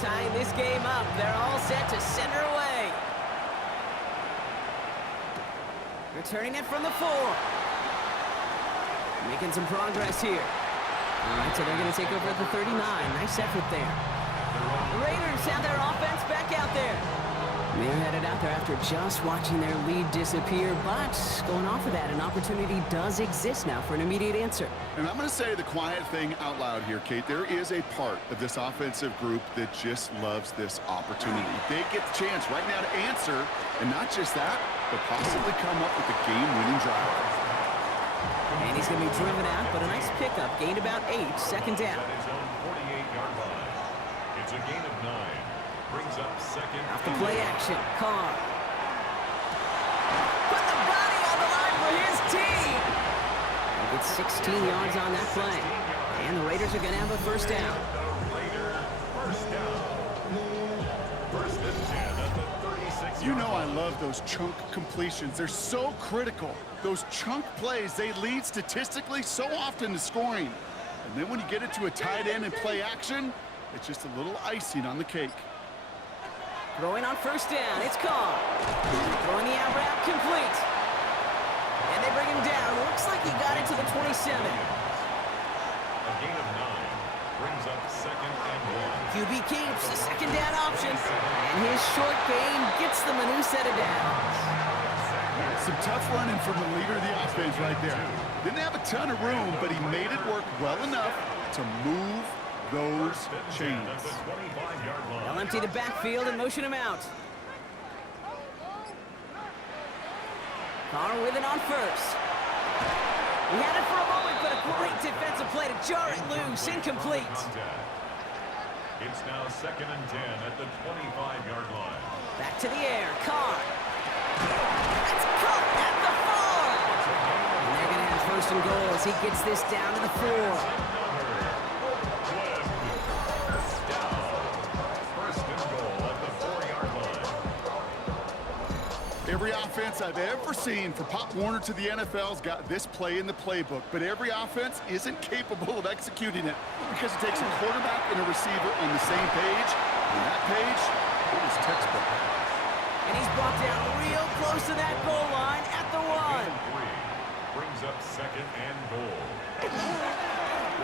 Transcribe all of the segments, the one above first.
tying this game up. They're all set to send her away. Returning it from the 4. Making some progress here. All right, so they're going to take over at the 39. Nice effort there. The Raiders have their offense back out there. They're headed out there after just watching their lead disappear, but going off of that, an opportunity does exist now for an immediate answer. And I'm going to say the quiet thing out loud here, Kate. There is a part of this offensive group that just loves this opportunity. They get the chance right now to answer, and not just that, but possibly come up with a game-winning drive. And he's going to be driven out, but a nice pickup. Gained about 8, second down. At his own 48-yard line. It's a gain of 9. Brings up second. Off the play action, Carr. Put the body on the line for his team. He gets 16 yards on that play. And the Raiders are going to have a first down. The Raiders first down. First and 10 at the 36. You know I love those chunk completions. They're so critical. Those chunk plays, they lead statistically so often to scoring. And then when you get it to a tight end and play action, it's just a little icing on the cake. Throwing on first down, it's Carr. Throwing the out route complete. And they bring him down. Looks like he got it to the 27. A gain of 9 brings up second and 1. QB keeps the second down option. And his short gain gets them a new set of downs. Some tough running from the leader of the offense right there. Didn't have a ton of room, but he made it work well enough to move those chains. They'll empty the backfield and motion him out. Carr with it on first. He had it for a moment, but a great defensive play to jar it loose. Incomplete. It's now second and 10 at the 25-yard line. Back to the air. Carr. That's caught at the 4. And they're going to have first and goal as he gets this down to the 4. Every offense I've ever seen from Pop Warner to the NFL's got this play in the playbook, but every offense isn't capable of executing it because it takes a quarterback and a receiver on the same page, and that page, it is textbook. And he's brought down real close to that goal line at the 1. Brings up second and goal.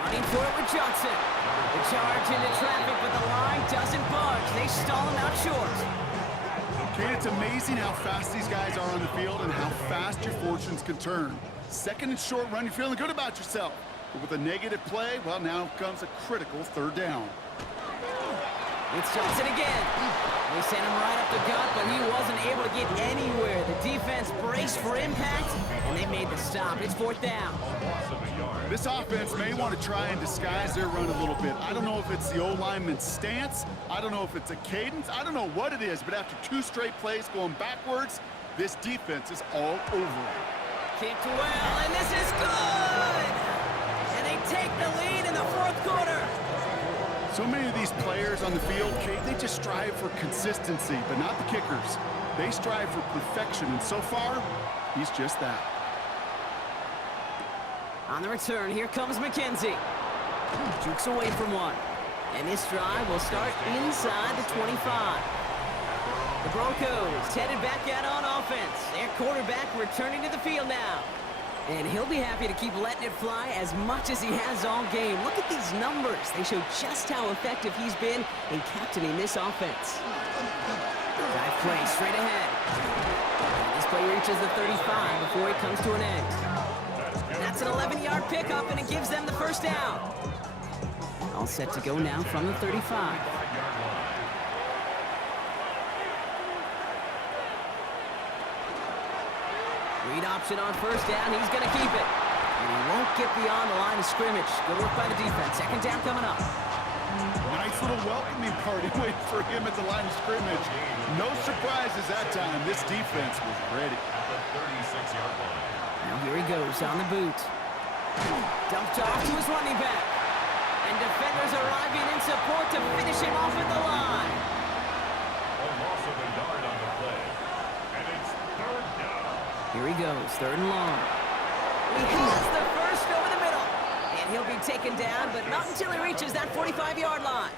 Running for it with Johnson. The charge into traffic, but the line doesn't budge. They stall him out short. Kate, it's amazing how fast these guys are on the field and how fast your fortunes can turn. Second and short run, you're feeling good about yourself. But with a negative play, well, now comes a critical third down. It's Johnson again. They sent him right up the gut, but he wasn't able to get anywhere. The defense braced for impact, and they made the stop. It's fourth down. This offense may want to try and disguise their run a little bit. I don't know if it's the O-lineman's stance. I don't know if it's a cadence. I don't know what it is, but after 2 straight plays going backwards, this defense is all over it. Kicked well, and this is good! And they take the lead in the fourth quarter. So many of these players on the field, Kate, they just strive for consistency, but not the kickers. They strive for perfection, and so far, he's just that. On the return, here comes McKenzie. Jukes away from one. And this drive will start inside the 25. The Broncos headed back out on offense. Their quarterback returning to the field now. And he'll be happy to keep letting it fly as much as he has all game. Look at these numbers. They show just how effective he's been in captaining this offense. Dive play straight ahead. And this play reaches the 35 before it comes to an end. That's an 11-yard pickup, and it gives them the first down. All set to go now from the 35. Read option on first down. He's going to keep it. And he won't get beyond the line of scrimmage. Good work by the defense. Second down coming up. Nice little welcoming party waiting for him at the line of scrimmage. No surprises that time. This defense was ready. At the 36-yard line. Now here he goes on the boot. Dumped off to his running back. And defenders arriving in support to finish him off at the line. A loss of a yard on the play. And it's third down. Here he goes, third and long. He has the first over the middle. And he'll be taken down, but not until he reaches that 45-yard line.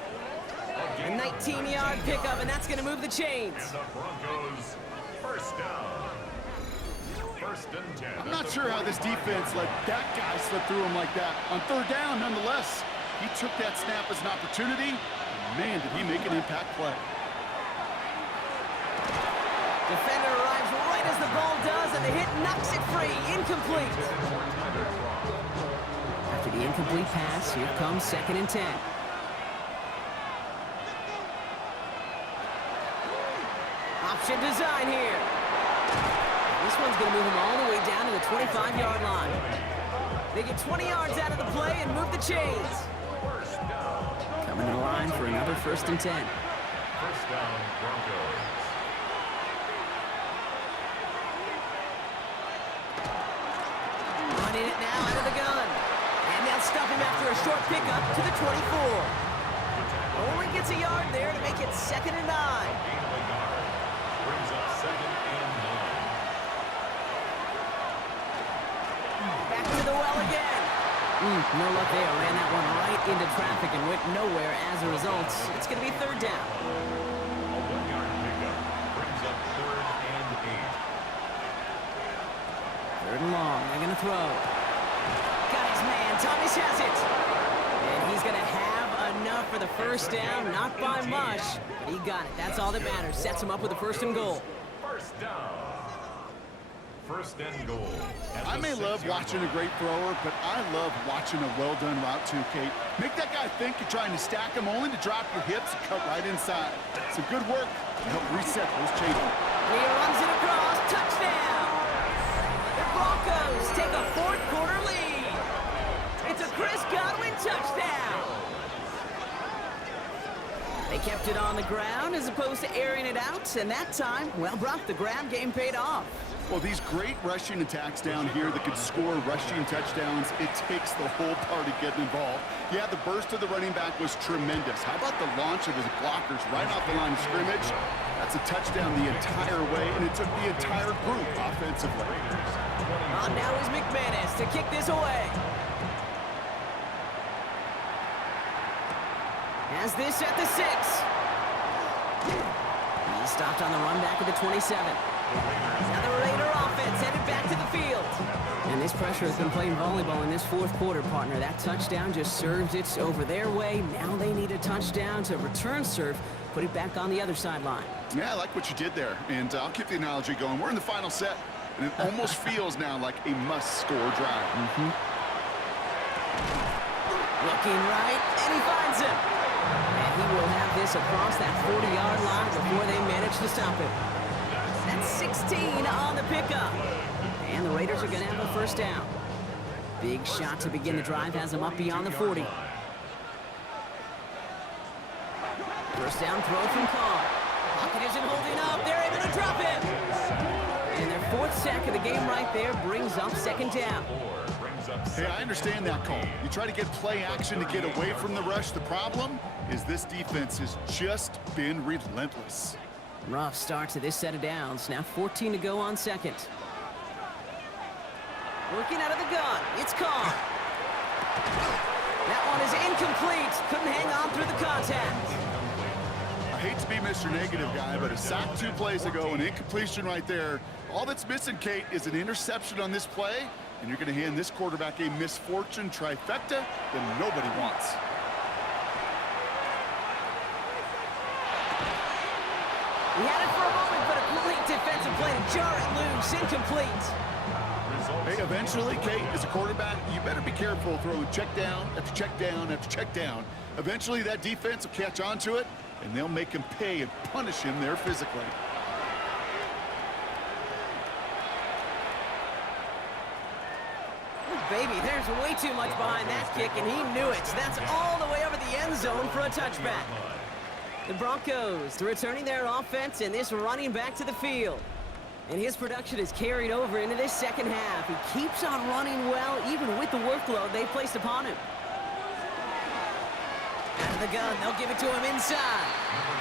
A A 19-yard pickup, and that's going to move the chains. And the Broncos, first down. First and 10. I'm not sure how this defense let that guy slip through him like that. On third down, nonetheless, he took that snap as an opportunity. Man, did he make an impact play. Defender arrives right as the ball does, and the hit knocks it free. Incomplete. After the incomplete pass, here comes 2nd and 10. Option design here. This one's going to move him all the way down to the 25-yard line. They get 20 yards out of the play and move the chains. Coming to the line for another 1st and 10. First down, Broncos. Running it now out of the gun. And they'll stop him after a short pickup to the 24. Only gets a yard there to make it 2nd and 9. Brings up 2nd and 9. Back to the well again. No luck there. Ran that one right into traffic and went nowhere as a result. It's going to be 3rd down. A 1-yard pickup brings up 3rd and 8. 3rd and long. They're going to throw. Got his man. Thomas has it. And he's going to have enough for the 1st down. Not by much, but he got it. That's all that matters. Sets him up with a 1st and goal. First down. 1st and goal. I may love watching a great thrower, but I love watching a well-done route too, Kate. Make that guy think you're trying to stack him only to drop your hips and cut right inside. Some good work to help reset those chains. He runs it across. Touchdown! The Broncos take a 4th quarter lead. It's a Chris Godwin touchdown. They kept it on the ground as opposed to airing it out, and that time, well, Brock, the ground game paid off. Well, these great rushing attacks down here that could score rushing touchdowns, it takes the whole party getting involved. Yeah, the burst of the running back was tremendous. How about the launch of his blockers right off the line of scrimmage? That's a touchdown the entire way, and it took the entire group offensively. On now is McManus to kick this away. Has this at the 6. He stopped on the run back at the 27. Now the Raider offense headed back to the field. And this pressure has been playing volleyball in this 4th quarter, partner. That touchdown just served it over their way. Now they need a touchdown to return serve, put it back on the other sideline. Yeah, I like what you did there, and I'll keep the analogy going. We're in the final set, and it almost feels now like a must-score drive. Looking right, and he finds him. And he will have this across that 40-yard line before they manage to stop him. That's 16 on the pickup. And the Raiders are going to have a 1st down. Big shot to begin the drive has them up beyond the 40. 1st down throw from Carr. Pocket isn't holding up. They're able to drop him. And their 4th sack of the game right there brings up 2nd down. Hey, I understand that call. You try to get play action to get away from the rush. The problem is this defense has just been relentless. Rough start to this set of downs. Now 14 to go on 2nd. Working out of the gun. It's Carr. That one is incomplete. Couldn't hang on through the contact. I hate to be Mr. Negative guy, but a sack 2 plays ago, an incompletion right there. All that's missing, Kate, is an interception on this play, and you're going to hand this quarterback a misfortune trifecta that nobody wants. He had it for a moment, but a great defensive play to jar it loose. Incomplete. Hey, eventually, Kate, as a quarterback, you better be careful throwing check down after check down after check down. Eventually, that defense will catch on to it, and they'll make him pay and punish him there physically. Oh, baby, there's way too much behind that kick, and he knew it. That's all the way over the end zone for a touchback. The Broncos returning their offense and this running back to the field. And his production is carried over into this 2nd half. He keeps on running well, even with the workload they placed upon him. Out of the gun, they'll give it to him inside.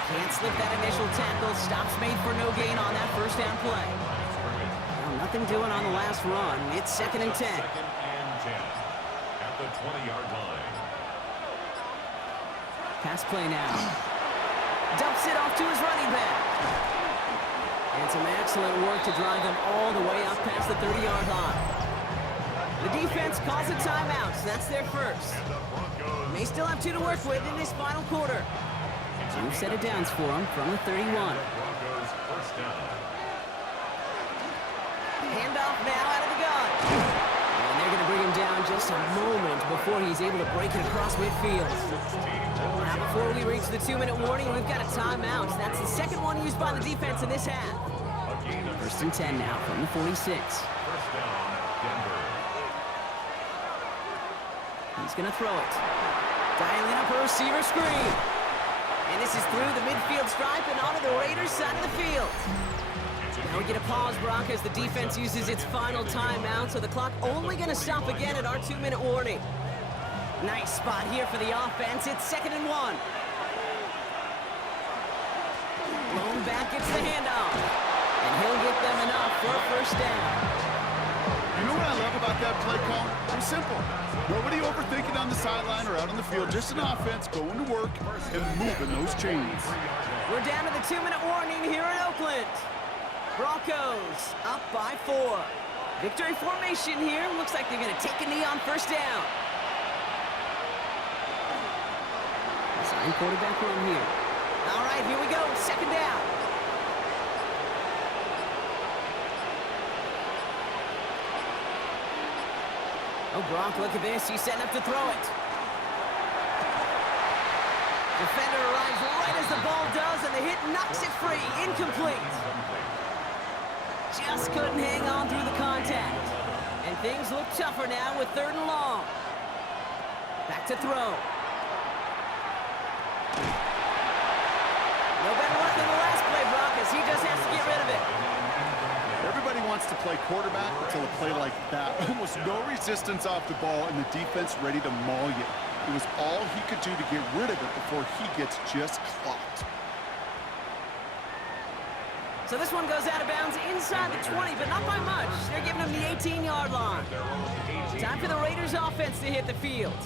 Can't slip that initial tackle. Stops made for no gain on that 1st down play. Well, nothing doing on the last run. It's 2nd and 10. 2nd and 10 at the 20-yard line. Pass play now. Dumps it off to his running back. And some excellent work to drive them all the way up past the 30-yard line. The defense calls a timeout, so that's their first. And the Broncos. They still have 2 to work with in this final quarter. 2 set of downs for them from the 31. Broncos first down. Handoff now out of the gun. And they're going to bring him down just a moment before he's able to break it across midfield. Now, before we reach the 2-minute warning, we've got a timeout. That's the second one used by the defense in this half. A gain of First and 10 now from the 46. first down, Denver. He's going to throw it. Dialing up a receiver screen. And this is through the midfield stripe and onto the Raiders' side of the field. Now we get a pause, Brock, as the defense uses its final timeout, so the clock only going to stop again at our 2-minute warning. Nice spot here for the offense. It's 2nd and 1. Lone back gets the handoff. And he'll get them enough for a first down. You know what I love about that play call? It's simple. Nobody overthinking on the sideline or out on the field. Just an offense going to work and moving those chains. We're down to the 2-minute warning here in Oakland. Broncos up by 4. Victory formation here. Looks like they're going to take a knee on first down. Sign quarterback run here. All right, here we go. 2nd down. Oh, Brock, look at this. He's setting up to throw it. Defender arrives right as the ball does, and the hit knocks it free. Incomplete. Just couldn't hang on through the contact. And things look tougher now with 3rd and long. Back to throw. No better luck than the last play, Brock, as he just has to get rid of it. Everybody wants to play quarterback until a play like that. Almost no resistance off the ball and the defense ready to maul you. It was all he could do to get rid of it before he gets just clocked. So this one goes out of bounds inside the 20, but not by much. They're giving him the 18-yard line. Time for the Raiders offense to hit the field.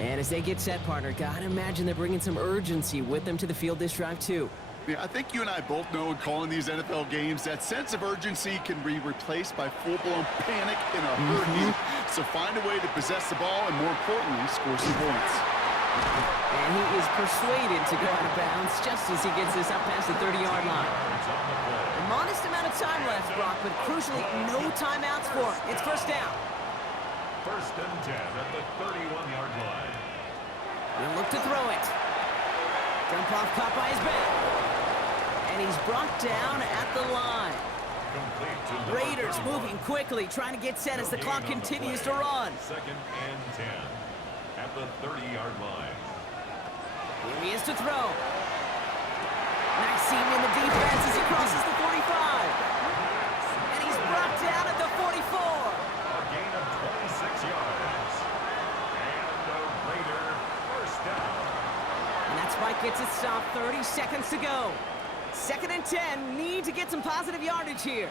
And as they get set, partner, gotta imagine they're bringing some urgency with them to the field this drive, too. Yeah, I think you and I both know in calling these NFL games that sense of urgency can be replaced by full-blown panic in a hurry. So find a way to possess the ball and, more importantly, score some points. And he is persuaded to go out of bounds just as he gets this up past the 30-yard line. A modest amount of time left, Brock, but crucially, no timeouts for him. It's first down. First and 10 at the 31-yard line. He'll look to throw it. Dump off caught by his back. And he's brought down at the line. Complete to Raiders moving quickly, trying to get set as the clock continues to run. 2nd and 10 at the 30-yard line. Here he is to throw. Nice seam in the defense as he crosses the 45. And he's brought down at the 44. A gain of 26 yards. And a Raider first down. And that spike gets it stopped. 30 seconds to go. 2nd and 10. Need to get some positive yardage here.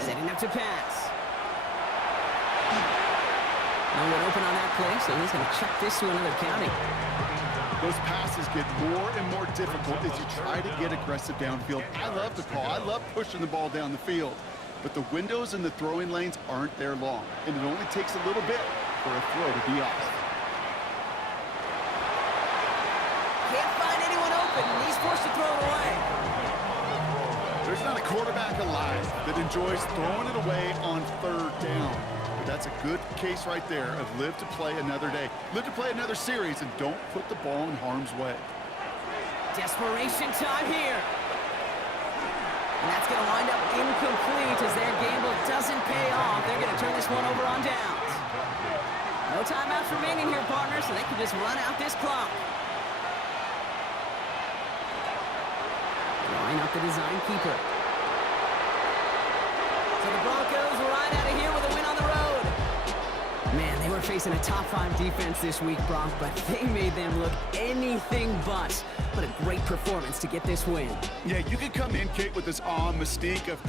Setting up to pass. No one open on that play, so he's going to chuck this to another county. Those passes get more and more difficult as you try to get aggressive downfield. I love the call. I love pushing the ball down the field. But the windows in the throwing lanes aren't there long, and it only takes a little bit for a throw to be off. Can't find anyone open, and he's forced to throw it away. There's not a quarterback alive that enjoys throwing it away on 3rd down. But that's a good case right there of live to play another day. Live to play another series, and don't put the ball in harm's way. Desperation time here. And that's going to wind up incomplete as their gamble doesn't pay off. They're going to turn this one over on downs. No timeouts remaining here, partners, so they can just run out this clock. Drawing up the design keeper. So the Broncos ride out of here with a win on the road. Man, they were facing a top 5 defense this week, Brock, but they made them look anything but. What a great performance to get this win. Yeah, you could come in, Kate, with this mystique of